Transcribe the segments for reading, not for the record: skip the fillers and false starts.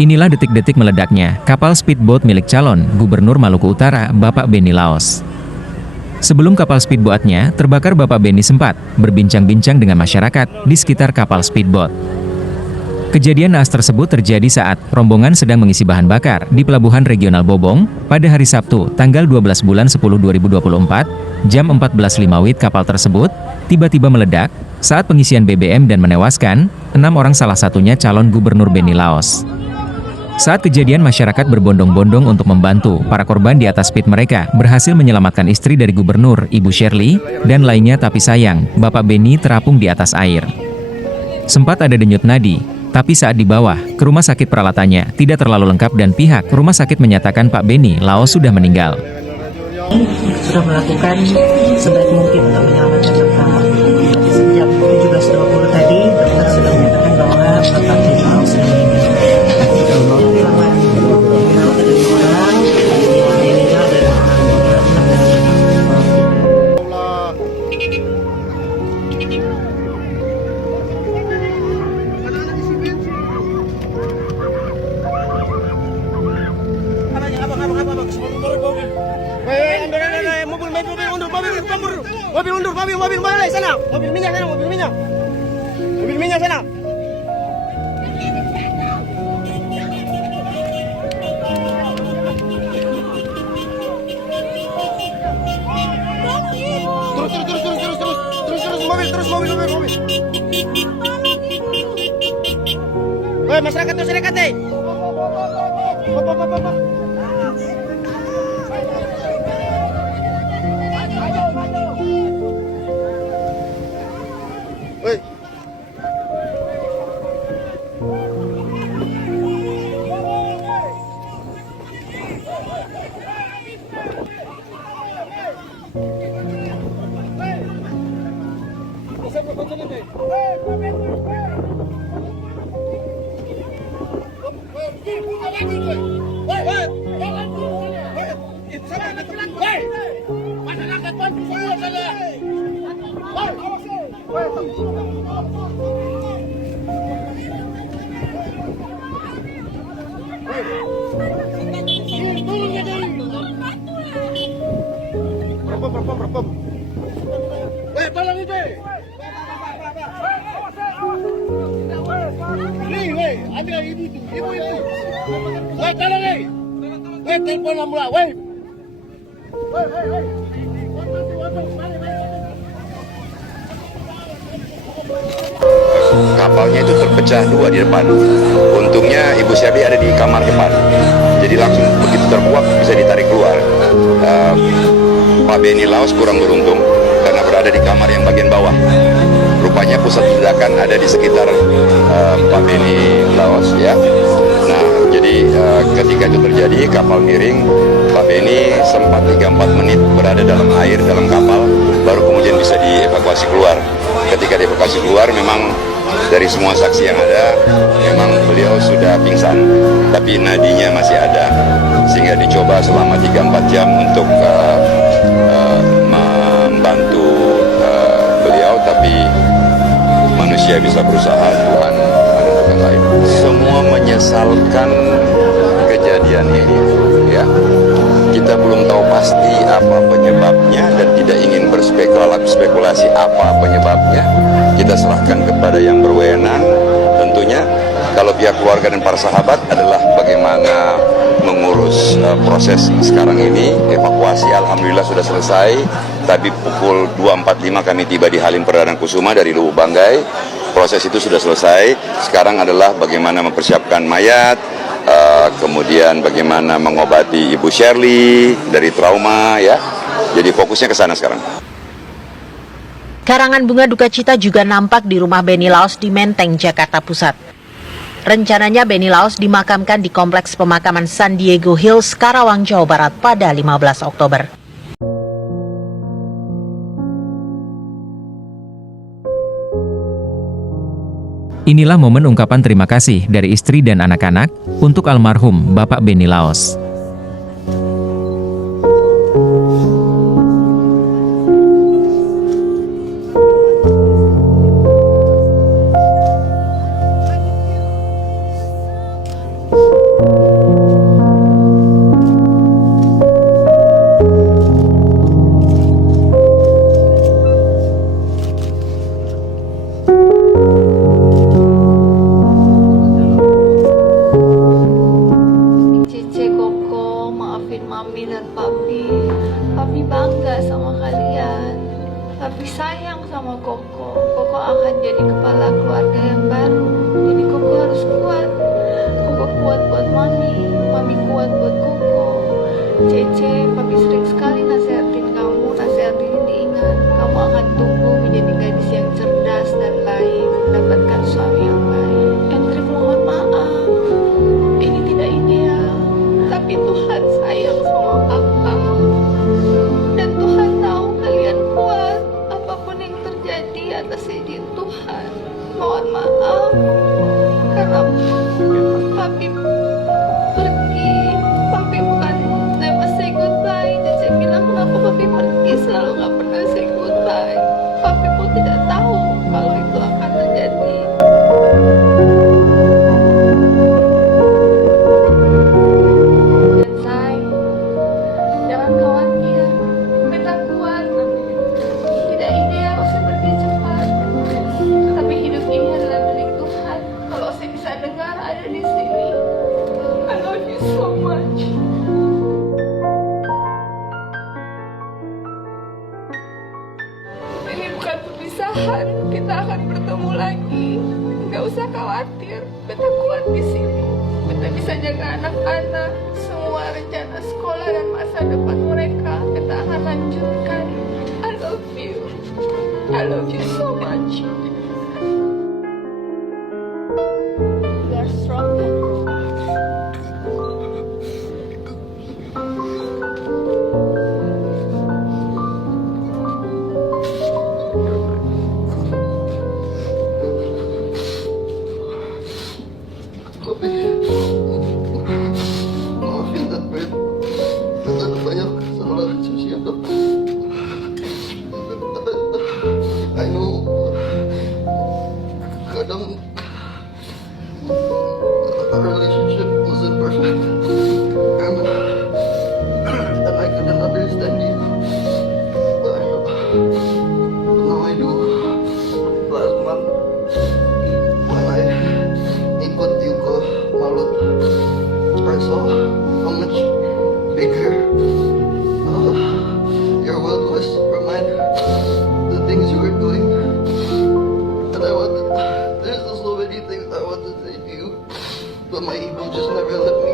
Inilah detik-detik meledaknya kapal speedboat milik calon Gubernur Maluku Utara, Bapak Benny Laos. Sebelum kapal speedboatnya terbakar, Bapak Benny sempat berbincang-bincang dengan masyarakat di sekitar kapal speedboat. Kejadian naas tersebut terjadi saat rombongan sedang mengisi bahan bakar di Pelabuhan Regional Bobong pada hari Sabtu, tanggal 12 bulan 10 2024, jam 14.05 WIB. Kapal tersebut tiba-tiba meledak saat pengisian BBM dan menewaskan 6 orang, salah satunya calon Gubernur Benny Laos. Saat kejadian, masyarakat berbondong-bondong untuk membantu para korban di atas speed. Mereka berhasil menyelamatkan istri dari Gubernur, Ibu Shirley, dan lainnya, tapi sayang, Bapak Benny terapung di atas air. Sempat ada denyut nadi, tapi saat dibawa ke rumah sakit peralatannya tidak terlalu lengkap dan pihak rumah sakit menyatakan Pak Benny Laos sudah meninggal. Sudah melakukan sebaik mungkin untuk menyelamatkan Bapak. Sejak 17.20 tadi, dokter sudah menyatakan bahwa Bapak Benny Laos sudah meninggal. Mobil sana, mobil minyak sana, mobil minyak sana. Terus mobil. Woi, masyarakat tuh silakan deh. Woi. Ambil ibu itu. Woi, tolong nih. Woi, telepon ambulans, woi. Kapalnya itu terpecah dua di depan. Untungnya Ibu Shirley ada di kamar depan. Jadi langsung begitu terkuak bisa ditarik keluar. Pak Benny Laos kurang beruntung karena berada di kamar yang bagian bawah. Rupanya pusat ledakan ada di sekitar Pak Benny Laos ya. Nah, jadi ketika itu terjadi kapal miring, Pak Benny sempat 3-4 menit berada dalam air, dalam kapal, baru kemudian bisa dievakuasi keluar. Ketika dievakuasi keluar, memang dari semua saksi yang ada, memang beliau sudah pingsan, tapi nadinya masih ada, sehingga dicoba selama 3-4 jam untuk membantu beliau, tapi manusia bisa berusaha, Tuhan menentukan lain. Semua menyesalkan kejadian ini, ya. Kita belum tahu pasti apa penyebabnya dan tidak ingin berspekulasi apa penyebabnya. Kita serahkan kepada yang berwenang. Tentunya kalau pihak keluarga dan para sahabat adalah bagaimana mengurus proses sekarang ini. Evakuasi alhamdulillah sudah selesai. Tadi pukul 2.45 kami tiba di Halim Perdana Kusuma dari Lubuk Banggai. Proses itu sudah selesai. Sekarang adalah bagaimana mempersiapkan mayat, kemudian bagaimana mengobati Ibu Shirley dari trauma, ya. Jadi fokusnya ke sana sekarang. Karangan bunga duka cita juga nampak di rumah Benny Laos di Menteng, Jakarta Pusat. Rencananya Benny Laos dimakamkan di Kompleks Pemakaman San Diego Hills, Karawang, Jawa Barat pada 15 Oktober. Inilah momen ungkapan terima kasih dari istri dan anak-anak untuk almarhum Bapak Benny Laos. Cece, papi sering sekali nasihatin kamu, nasihat ini diingat. Kamu akan tumbuh menjadi gadis yang cerdas dan baik, mendapatkan suami yang baik. Entri mohon maaf, ini tidak ideal, tapi Tuhan sayang sama kakak. Dan Tuhan tahu kalian kuat, apapun yang terjadi atas izin Tuhan. Mohon maaf, karena papi pergi, papi bukan never say goodbye. Cece bilang kenapa papi pergi selalu gak pernah say goodbye. Papi pun tidak tahu kalau itu akan terjadi. Dan say, jangan khawatir, beta kuat. Tidak ideal saya pergi cepat, tapi hidup ini adalah milik Tuhan. Kalau saya bisa dengar ada di sini, I love you so much. Ini bukan perpisahan, kita akan bertemu lagi. Gak usah khawatir, beta kuat di sini. Beta bisa jaga anak-anak, semua rencana sekolah dan masa depan mereka beta akan lanjutkan. I love you. I love you so much. You are strong. Maafin tapi ada banyak kesalahan Cici. I know kadang our relationship wasn't perfect and I couldn't understand you, but now I do. Last month when I ikut you ke Malut, I saw how much bigger your world was from mine. The things you were doing, and there's so many things I want to say to you, but my ego just never let me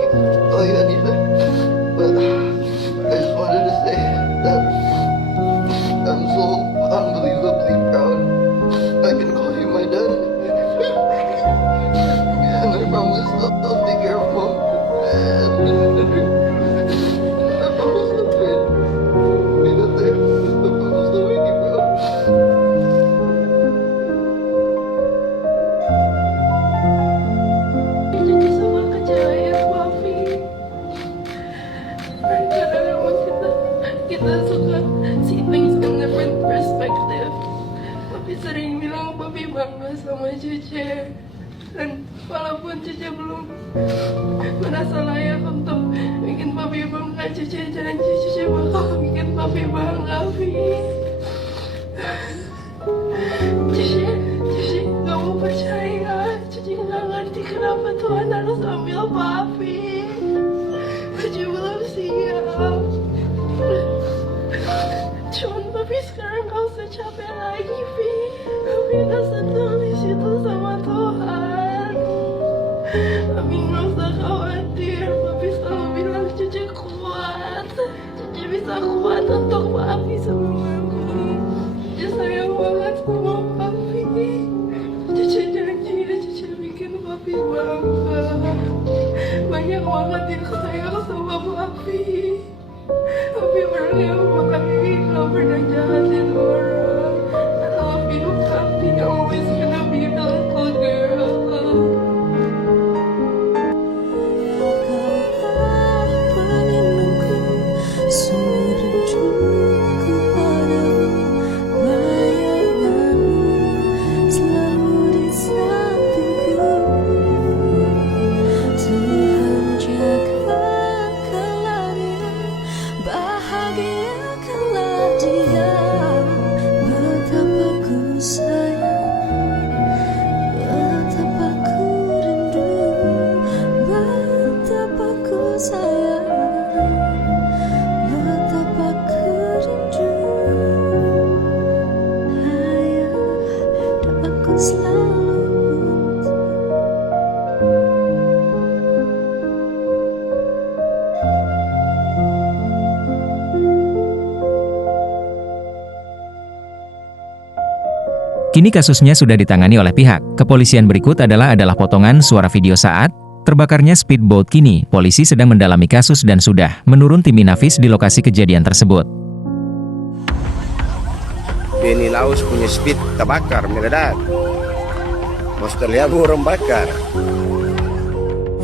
tell you anything. But I just wanted to say that I'm so unbelievably proud I can call you my dad. And I promise I'll take care of Mom. And I promise to be the there. I promise to make you proud. Jadi sama kecewaan papi. Dan kadang-kadang kita suka see things in different perspective. Papi sering bilang papi bangga sama Cece. Dan walaupun Cece belum merasa layak untuk bikin papi bangga, Cece jangan Cece bakal bikin papi bangga, Pi. Cece gak mau percaya. Cece gak ngerti kenapa Tuhan harus ambil papi. Cece belum siap. Cuman papi sekarang gak usah capek lagi, Pi. Papi udah senang di situ sama Tuhan. Papi gak usah khawatir. Papi selalu bilang Cece kuat. Cece bisa kuat untuk papi sama mami. Cece sayang banget sama papi. Cece janji deh Cece bikin papi bangga. Banyak banget yang sayang sama papi. Papi orang yang makanya gak pernah jahatin orang. I love you, papi. I'm always gonna be the little girl. Bahagiakanlah dia. Kini kasusnya sudah ditangani oleh pihak kepolisian. Berikut adalah potongan suara video saat terbakarnya speedboat. Kini, polisi sedang mendalami kasus dan sudah menurun tim Inavis di lokasi kejadian tersebut. Beni Laos punya speed terbakar, meledak. Australia orang bakar.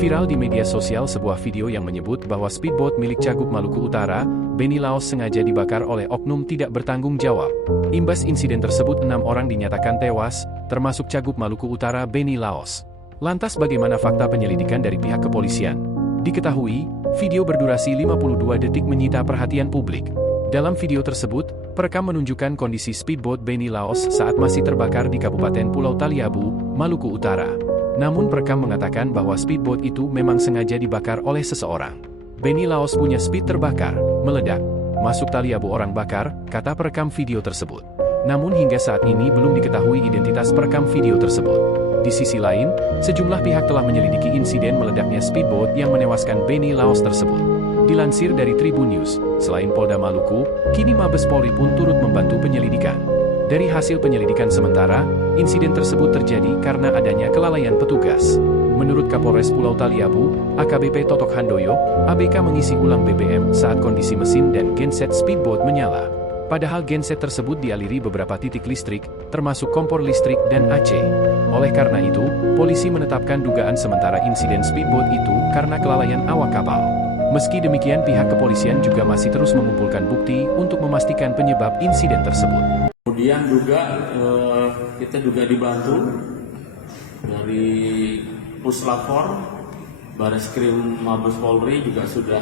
Viral di media sosial sebuah video yang menyebut bahwa speedboat milik Cagup Maluku Utara, Beni Laos sengaja dibakar oleh oknum tidak bertanggung jawab. Imbas insiden tersebut 6 orang dinyatakan tewas, termasuk Cagup Maluku Utara Beni Laos. Lantas bagaimana fakta penyelidikan dari pihak kepolisian? Diketahui, video berdurasi 52 detik menyita perhatian publik. Dalam video tersebut, perekam menunjukkan kondisi speedboat Beni Laos saat masih terbakar di Kabupaten Pulau Taliabu, Maluku Utara. Namun perekam mengatakan bahwa speedboat itu memang sengaja dibakar oleh seseorang. Beni Laos punya speed terbakar, meledak, masuk Taliabu orang bakar, kata perekam video tersebut. Namun hingga saat ini belum diketahui identitas perekam video tersebut. Di sisi lain, sejumlah pihak telah menyelidiki insiden meledaknya speedboat yang menewaskan Beni Laos tersebut. Dilansir dari Tribun News, selain Polda Maluku, kini Mabes Polri pun turut membantu penyelidikan. Dari hasil penyelidikan sementara, insiden tersebut terjadi karena adanya kelalaian petugas. Menurut Kapolres Pulau Taliabu, AKBP Totok Handoyo, ABK mengisi ulang BBM saat kondisi mesin dan genset speedboat menyala. Padahal genset tersebut dialiri beberapa titik listrik, termasuk kompor listrik dan AC. Oleh karena itu, polisi menetapkan dugaan sementara insiden speedboat itu karena kelalaian awak kapal. Meski demikian, pihak kepolisian juga masih terus mengumpulkan bukti untuk memastikan penyebab insiden tersebut. Kemudian juga kita juga dibantu dari Puslapor, Bareskrim Mabes Polri juga sudah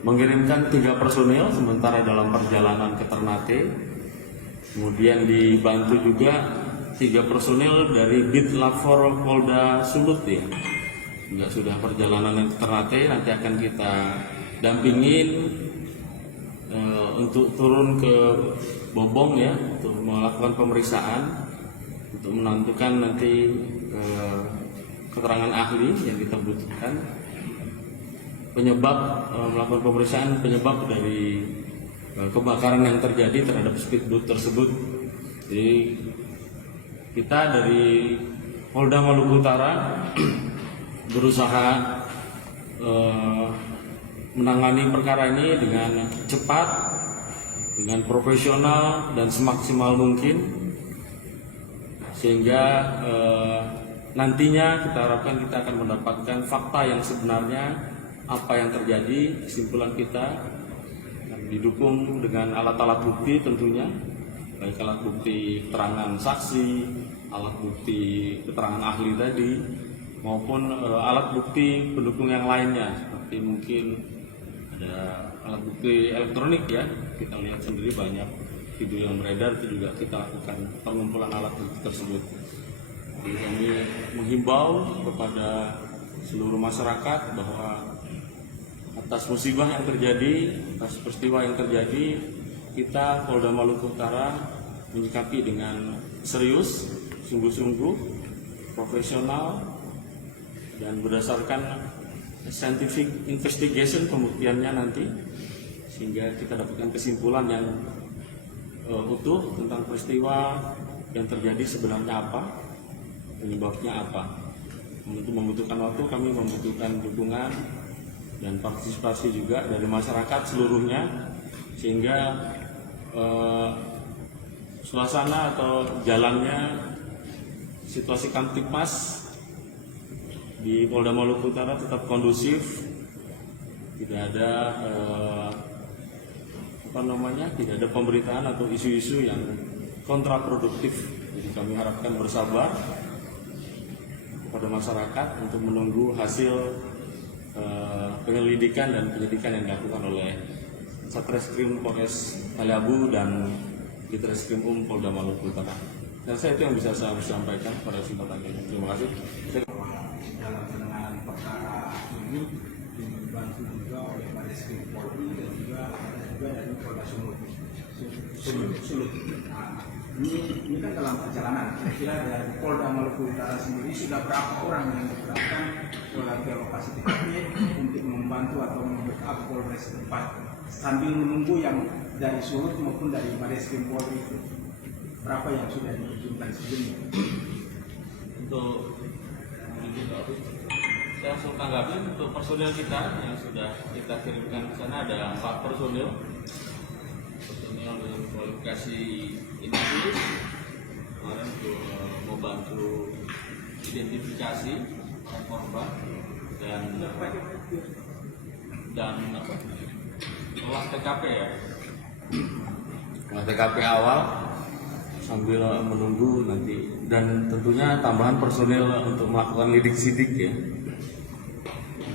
mengirimkan 3 personil sementara dalam perjalanan ke Ternate. Kemudian dibantu juga 3 personil dari Bitlapor Polda Sulut ya. Juga sudah perjalanan ke Ternate, nanti akan kita dampingin untuk turun ke Bobong ya, untuk melakukan pemeriksaan, untuk menentukan nanti keterangan ahli yang kita butuhkan, penyebab melakukan pemeriksaan penyebab dari kebakaran yang terjadi terhadap speedboat tersebut. Jadi kita dari Polda Maluku Utara berusaha menangani perkara ini dengan cepat, dengan profesional dan semaksimal mungkin, sehingga nantinya kita harapkan kita akan mendapatkan fakta yang sebenarnya apa yang terjadi. Kesimpulan kita didukung dengan alat-alat bukti tentunya, baik alat bukti keterangan saksi, alat bukti keterangan ahli tadi, maupun alat bukti pendukung yang lainnya, seperti mungkin ada alat bukti elektronik ya, kita lihat sendiri banyak video yang beredar, itu juga kita lakukan pengumpulan alat bukti tersebut. Jadi kami menghimbau kepada seluruh masyarakat bahwa atas musibah yang terjadi, atas peristiwa yang terjadi, kita Polda Maluku Utara menyikapi dengan serius, sungguh-sungguh, profesional, dan berdasarkan scientific investigation pembuktiannya nanti, sehingga kita dapatkan kesimpulan yang utuh tentang peristiwa yang terjadi sebenarnya apa, penyebabnya apa. Untuk membutuhkan waktu, kami membutuhkan dukungan dan partisipasi juga dari masyarakat seluruhnya, sehingga suasana atau jalannya situasi Kamtipmas di Polda Maluku Utara tetap kondusif, tidak ada tidak ada pemberitaan atau isu-isu yang kontraproduktif. Jadi kami harapkan bersabar kepada masyarakat untuk menunggu hasil penyelidikan dan penyidikan yang dilakukan oleh Satreskrim Polres Taliabu dan Ditreskrim Polda Maluku Utara. Dan saya itu yang bisa saya sampaikan pada kesempatan ini. Terima kasih. Dalam penanganan perkara ini dibantu juga oleh Bareskrim Polri dan juga dari Polda Sulut. Nah, ini kan dalam perjalanan. Kira-kira dari Polda Maluku Utara sendiri sudah berapa orang yang dikerahkan ke lokasi TKP untuk membantu atau membackup Polres tempat sambil menunggu yang dari Sulut maupun dari Bareskrim Polri itu? berapa yang sudah diterjunkan sebelumnya? Untuk saya langsung tanggapi untuk personil kita yang sudah kita kirimkan ke sana ada 4 personil dengan kualifikasi inti kemarin untuk membantu identifikasi korban dan olah TKP ya, olah TKP awal sambil menunggu nanti, dan tentunya tambahan personil untuk melakukan lidik sidik ya.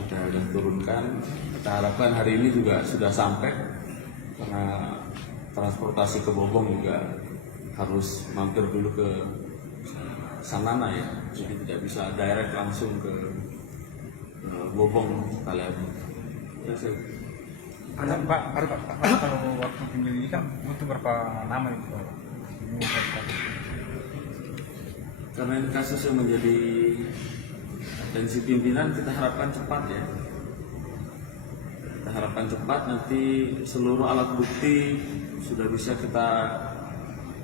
Kita turunkan, kita harapkan hari ini juga sudah sampai karena transportasi ke Bobong juga harus mampir dulu ke Sanana ya, jadi tidak bisa direct langsung ke Bobong sekalian. Ya, Ada Pak, kalau waktu penyelidikan butuh berapa lama itu? Karena ini kasus yang menjadi atensi pimpinan, kita harapkan cepat ya. Kita harapkan cepat, nanti seluruh alat bukti sudah bisa kita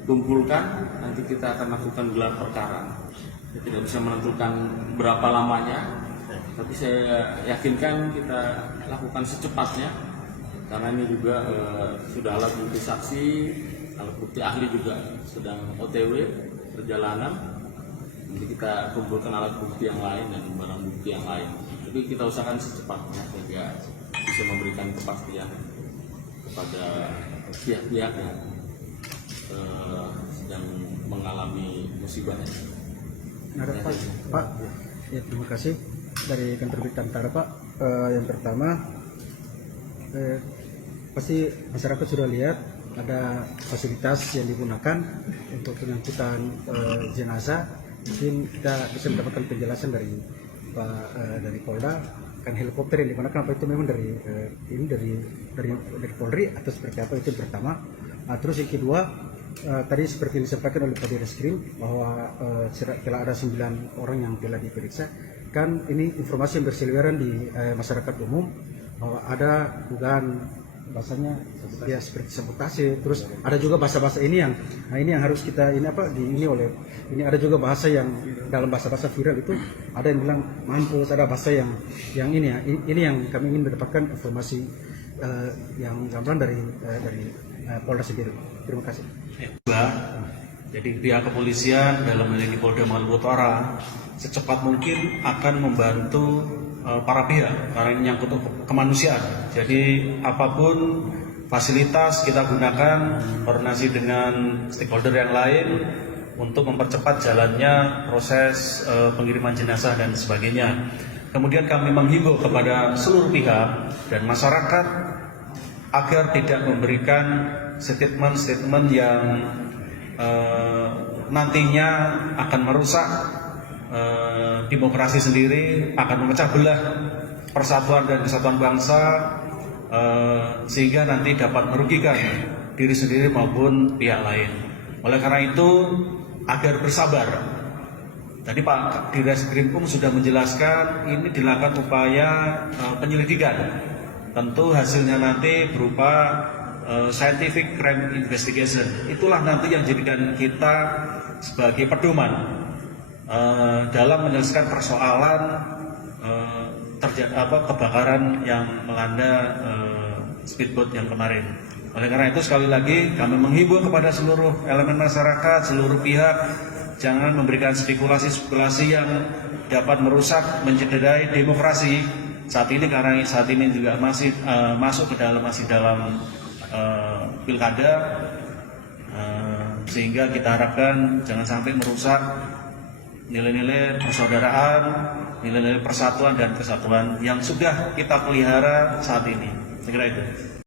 kumpulkan, nanti kita akan lakukan gelar perkara. Saya tidak bisa menentukan berapa lamanya, tapi saya yakinkan kita lakukan secepatnya, karena ini juga sudah alat bukti saksi, alat bukti ahli juga sedang OTW perjalanan. Nanti kita kumpulkan alat bukti yang lain dan barang bukti yang lain. Tapi kita usahakan secepatnya sehingga bisa memberikan kepastian kepada pihak-pihak yang sedang mengalami musibah ini. Ada Pak, ya, terima kasih dari kantor Berita Antara Pak. Yang pertama, pasti masyarakat sudah lihat ada fasilitas yang digunakan untuk pengangkutan jenazah. Mungkin kita bisa mendapatkan penjelasan dari Pak dari Polda, kan helikopter yang digunakan apa itu memang dari Polri atau seperti apa, itu yang pertama. Terus yang kedua, tadi seperti disampaikan oleh Pak Direskrim bahwa telah ada 9 orang yang telah diperiksa. Kan ini informasi yang berseliweran di masyarakat umum bahwa ada dugaan bahasanya ya seperti sabotase, terus ada juga bahasa-bahasa ini yang harus kita ini ada juga bahasa yang dalam bahasa-bahasa viral itu ada yang bilang mampus, ada bahasa yang ini yang kami ingin mendapatkan informasi yang gambaran dari Polda sendiri. Terima kasih. Jadi pihak kepolisian dalam hal ini Polda Maluku Utara secepat mungkin akan membantu para pihak karena ini nyangkut kemanusiaan. Jadi apapun fasilitas kita gunakan koordinasi dengan stakeholder yang lain untuk mempercepat jalannya proses pengiriman jenazah dan sebagainya. Kemudian kami menghimbau kepada seluruh pihak dan masyarakat agar tidak memberikan statement-statement yang nantinya akan merusak demokrasi sendiri, akan memecah belah persatuan dan kesatuan bangsa, sehingga nanti dapat merugikan diri sendiri maupun pihak lain. Oleh karena itu, agar bersabar. Tadi Pak Direskrimpum sudah menjelaskan ini dilakukan upaya penyelidikan. Tentu hasilnya nanti berupa scientific crime investigation. Itulah nanti yang jadikan kita sebagai pedoman dalam menyelesaikan persoalan kebakaran yang melanda speedboat yang kemarin. Oleh karena itu sekali lagi kami menghimbau kepada seluruh elemen masyarakat, seluruh pihak, jangan memberikan spekulasi-spekulasi yang dapat merusak, mencederai demokrasi saat ini, karena saat ini juga masih masuk ke dalam pilkada, sehingga kita harapkan jangan sampai merusak nilai-nilai persaudaraan, nilai-nilai persatuan dan kesatuan yang sudah kita pelihara saat ini. Saya kira itu.